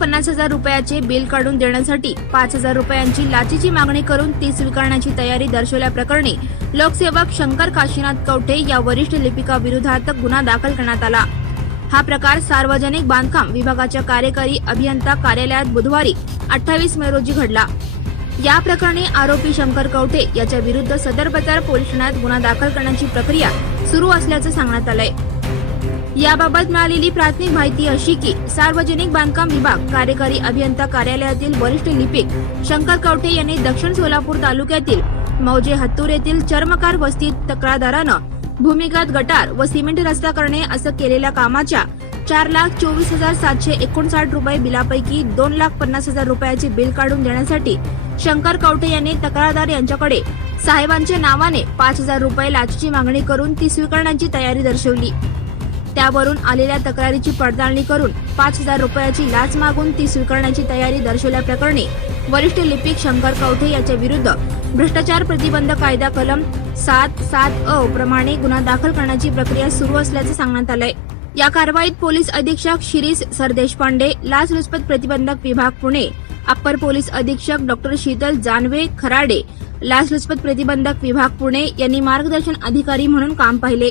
पन्नास हजार रुपयाचे बिल काढून देण्यासाठी पाच हजार रुपयांची लाचेची मागणी करून ती स्वीकारण्याची तयारी दर्शवल्याप्रकरणी लोकसेवक शंकर काशीनाथ कवठे या वरिष्ठ लिपिका विरोधात गुन्हा दाखल करण्यात आला. हा प्रकार सार्वजनिक बांधकाम विभागाच्या कार्यकारी अभियंता कार्यालयात बुधवारी अठ्ठावीस मे रोजी घडला. या प्रकरणी आरोपी शंकर कवठे याच्या विरुद्ध सदर बाजार पोलीस ठाण्यात गुन्हा दाखल करण्याची प्रक्रिया सुरू असल्याचं सांगण्यात आलंय. याबाबत मिळालेली प्राथमिक माहिती अशी की सार्वजनिक बांधकाम विभाग कार्यकारी अभियंता कार्यालयातील वरिष्ठ लिपिक शंकर कवठे यांनी दक्षिण सोलापूर तालुक्यातील मौजे हत्तूर येथील चर्मकार वस्तीत तक्रारदारानं भूमिगत गटार व सिमेंट रस्ता करणे असं केलेल्या कामाच्या चार लाख चोवीस हजार सातशे एकोणसाठ रुपये बिलापैकी दोन लाख पन्नास हजार रुपयाचे बिल काढून देण्यासाठी शंकर कवठे यांनी तक्रारदार यांच्याकडे साहेबांच्या नावाने पाच हजार रुपये लाचची मागणी करून ती स्वीकारण्याची तयारी दर्शवली. त्यावरून आलेल्या तक्रारीची पडताळणी करून पाच हजार रुपयाची लाच मागून ती स्वीकारण्याची तयारी दर्शवल्याप्रकरणी वरिष्ठ लिपिक शंकर कवठे याच्या विरुद्ध भ्रष्टाचार प्रतिबंध कायदा कलम सात सात अ प्रमाणे गुन्हा दाखल करण्याची प्रक्रिया सुरू असल्याचं सांगण्यात आलंय. या कारवाईत पोलीस अधीक्षक शिरीष सरदेशपांडे लाचलुचपत प्रतिबंधक विभाग पुणे अप्पर पोलीस अधीक्षक डॉक्टर शीतल जानवे खराडे लाचलुचपत प्रतिबंधक विभाग पुणे यांनी मार्गदर्शन अधिकारी म्हणून काम पाहिले.